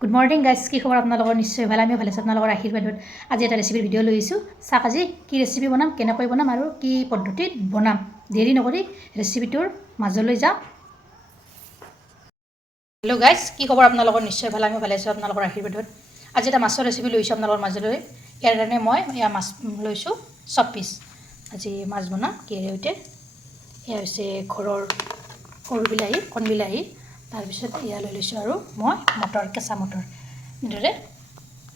Good morning guys, কি খবৰ আপোনালোকৰ? নিশ্চয় ভাল, আমিও ভালে আছোঁ আপোনালোকৰ আশীৰ্বাদত। আজি এটা ৰেচিপিৰ ভিডিঅ' লৈ আহিছোঁ। চাওক আজি কি ৰেচিপি বনাম, কেনেকৈ বনাম আৰু কি পদ্ধতিত বনাম। দেৰি নকৰি ৰেচিপিটোৰ মাজলৈ যাম। হেল্ল' গাইজ, কি খবৰ আপোনালোকৰ? নিশ্চয় ভাল, আমিও ভালে আছোঁ আপোনালোকৰ আশীৰ্বাদত। আজি এটা মাছৰ ৰেচিপি লৈছোঁ আপোনালোকৰ মাজলৈ। ইয়াৰ কাৰণে মই এয়া মাছ লৈছোঁ 6 পিচ। আজি মাছ বনাম কিহেৰে সৈতে। এয়া হৈছে ঘৰৰ সৰু বিলাহী, কণ বিলাহী। তাৰপিছত এয়া লৈ লৈছোঁ আৰু মই মটৰ, কেঁচা মটৰ এনেদৰে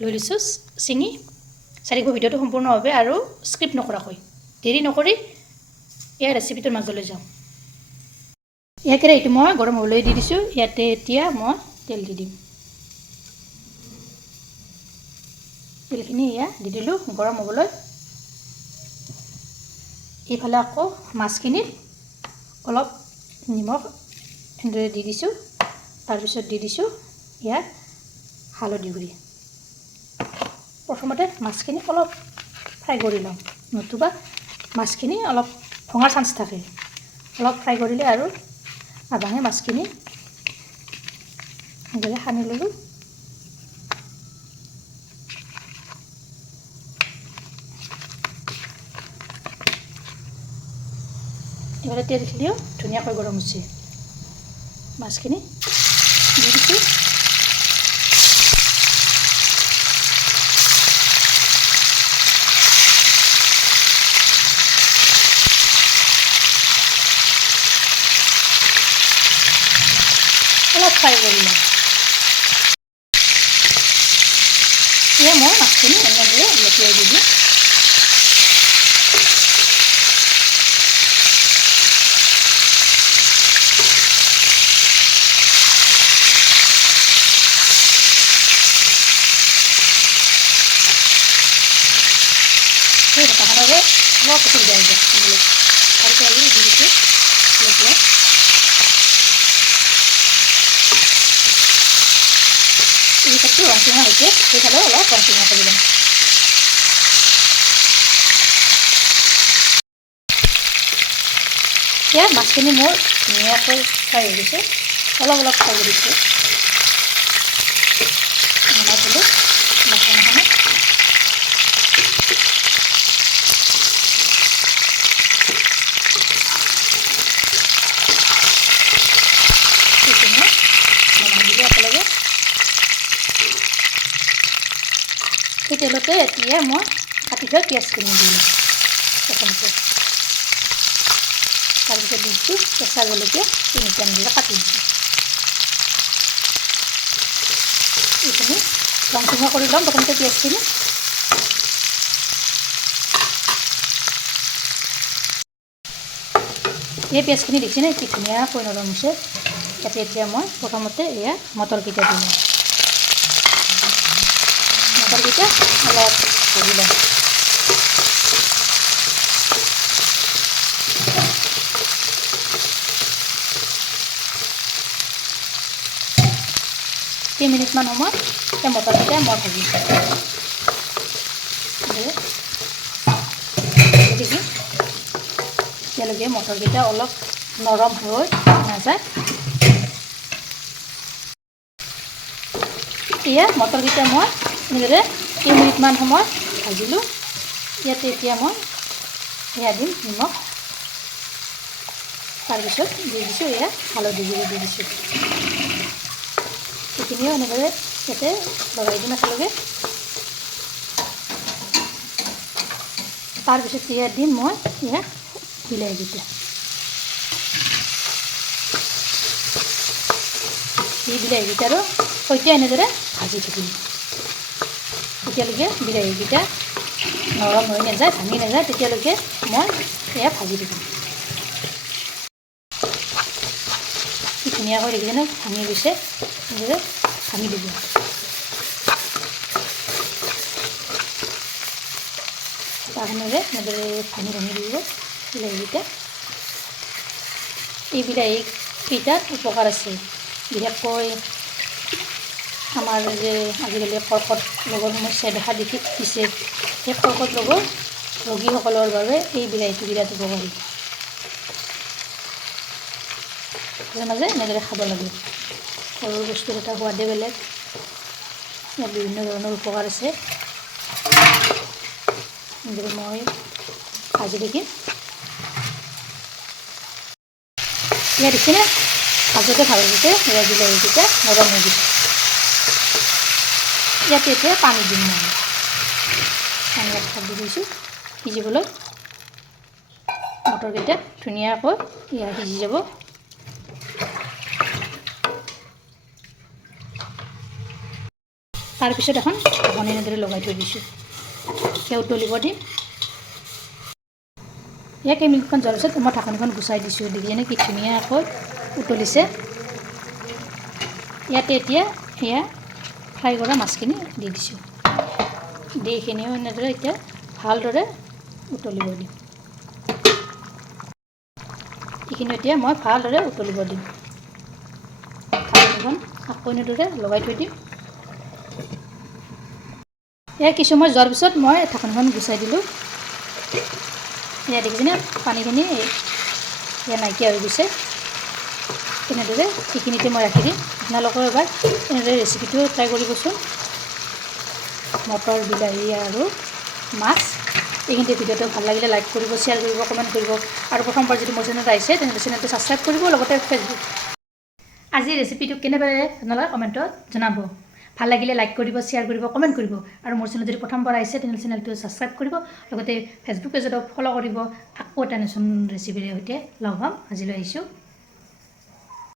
লৈ লৈছোঁ ছিঙি। চাৰিব ভিডিঅ'টো সম্পূৰ্ণভাৱে আৰু স্ক্ৰিপ্ট নকৰাকৈ। দেৰি নকৰি এয়া ৰেচিপিটোৰ মাজলৈ যাওঁ। এয়া কেৰাহীটো মই গৰম হ'বলৈ দি দিছোঁ। ইয়াতে এতিয়া মই তেল দি দিম। তেলখিনি এয়া দি দিলোঁ গৰম হ'বলৈ। এইফালে আকৌ মাছখিনিত অলপ নিমখ এনেদৰে দি দিছোঁ। তাৰপিছত দি দিছোঁ ইয়াত হালধি গুড়ি। প্ৰথমতে মাছখিনি অলপ ফ্ৰাই কৰি লওঁ, নতুবা মাছখিনি অলপ ভঙাৰ চান্স থাকে। অলপ ফ্ৰাই কৰিলে আৰু আধাহে মাছখিনি এনেদৰে সানি ল'লোঁ। এইফালে তেলখিনিও ধুনীয়াকৈ গৰম হৈছে। মাছখিনি দি দিছোঁ। অলপ ফ্ৰাই কৰি লওঁ। এয়া মই মাছখিনি এনেদৰে লটিয়াই দি দিওঁ। সেই হেতাখনেৰে অলপ অসুবিধা হৈ যায় দিবলৈ। তাৰপিছত দি দিছোঁ লটিয়াই। এই পাতটো ৰংচিঙা হৈছে, সেইফালেও অলপ ৰংচিঙা কৰি ল'ম। এতিয়া মাছখিনি মোৰ ধুনীয়াকৈ ফ্ৰাই হৈ গৈছে। অলপ অলপ ফ্ৰাই কৰিছোঁ। বনাই থলোঁ মছলাখনে। সেইখিনি বনাই দিলোঁ একেলগে। সেই তেলতে এতিয়া মই কাটি থোৱা পিঁয়াজখিনি দিলোঁ প্ৰথমতে। তাৰপিছত দিছোঁ কেঁচা জলকীয়া 3টা এনেদৰে কাটি দিছোঁ। এইখিনি ৰংচিঙা কৰি ল'ম প্ৰথমতে পিঁয়াজখিনি। এই পিঁয়াজখিনি দেখিছেনে কি ধুনীয়াকৈ নৰম হৈছে। ইয়াতে এতিয়া মই প্ৰথমতে এয়া মটৰকেইটা দিলোঁ। মটৰকেইটা অলপ ভাজি ল'ম। কেইমিনিটমান সময় এই মটৰকেইটা মই ভাজিছোঁ। দেখি এতিয়ালৈকে মটৰকেইটা অলপ নৰম হৈ নাযায়। এতিয়া মটৰকেইটা মই এনেদৰে কেইমিনিটমান সময় ভাজিলোঁ। ইয়াতে এতিয়া মই এয়া দিম নিমখ। তাৰপিছত দি দিছোঁ এয়া হালধি গুড়ি দি দিছোঁ। সেইখিনিও এনেদৰে ইয়াতে লগাই দিম একেলগে। তাৰপিছত এয়া দিম মই এয়া বিলাহীকেইটা। এই বিলাহীকেইটাৰো সৈতে এনেদৰে ভাজি থাকিম তেতিয়ালৈকে বিলাহীকেইটা নৰম হৈ নাযায়, ভাঙি নাযায়। তেতিয়ালৈকে মই এয়া ভাজি থাকিম। কি ধুনীয়াকৈ দেখিছেনে ভাঙি গৈছে, এনেদৰে ভাঙি দিব। তাৰমানে এনেদৰে ভাঙি দিব বিলাহীকেইটা। এই বিলাহীকেইটাত উপকাৰ আছে। বিশেষকৈ আমাৰ যে আজিকালি কৰ্কট ৰোগৰ সমস্যা দেখা দিছে, সেই কৰ্কট ৰোগৰ ৰোগীসকলৰ বাবে এই বিলাহীটো বিৰাট উপকাৰী। মাজে মাজে এনেদৰে খাব লাগে। ঘৰৰ বস্তুৰ এটা সোৱাদে বেলেগ। ইয়াত বিভিন্ন ধৰণৰ উপকাৰ আছে, যিবোৰ মই ভাজি থাকিম। ইয়াত দেখিনে ভাজোতে ভাজোতে বিলাহীকেইটা নৰম হৈ গৈছে। ইয়াতে এতিয়া পানী দিম মই, পানী ঢালি দিছোঁ সিজিবলৈ। মটৰকেইটা ধুনীয়াকৈ সিজি যাব। তাৰপিছত এখন ঢাকনি এনেদৰে লগাই থৈ দিছোঁ, সেয়া উতলিব দিম। ইয়াক কেইমিনিটমান যোৱাৰ পিছত মই ঢাকনিখন গুচাই দিছোঁ, দেখিছেনে কি ধুনীয়াকৈ উতলিছে। ইয়াতে এতিয়া সেয়া ফ্ৰাই কৰা মাছখিনি দি দিছোঁ, দি এইখিনিও এনেদৰে এতিয়া ভালদৰে উতলিব দিম। এইখিনি এতিয়া মই ভালদৰে উতলিব দিম। ঢাকনিখন আকৌ এনেদৰে লগাই থৈ দিম। এয়া কিছু সময় যোৱাৰ পিছত মই ঢাকনিখন গুচাই দিলোঁ। এয়া দেখিছেনে পানীখিনি এয়া নাইকিয়া হৈ গৈছে। তেনেদৰে এইখিনিতে মই ৰাখি দিম। আপোনালোকেও এবাৰ এনেদৰে ৰেচিপিটো ট্ৰাই কৰিবচোন। মটৰ, বিলাহী আৰু মাছ। এইখিনিতে ভিডিঅ'টো ভাল লাগিলে লাইক কৰিব, শ্বেয়াৰ কৰিব, কমেণ্ট কৰিব আৰু প্ৰথমবাৰ যদি মোৰ চেনেলত আহিছে তেনেহ'লে চেনেলটো ছাবস্ক্ৰাইব কৰিব, লগতে ফেচবুক। আজিৰ ৰেচিপিটো কেনে পালে আপোনালোকে কমেণ্টত জনাব। ভাল লাগিলে লাইক কৰিব, শ্বেয়াৰ কৰিব, কমেণ্ট কৰিব আৰু মোৰ চেনেল যদি প্ৰথমবাৰ আহিছে তেনেহ'লে চেনেলটো ছাবস্ক্ৰাইব কৰিব, লগতে ফেচবুক পেজতো ফ'ল' কৰিব। আকৌ এটা নতুন ৰেচিপিৰে সৈতে লগ হ'ম। আজিলৈ আহিছোঁ।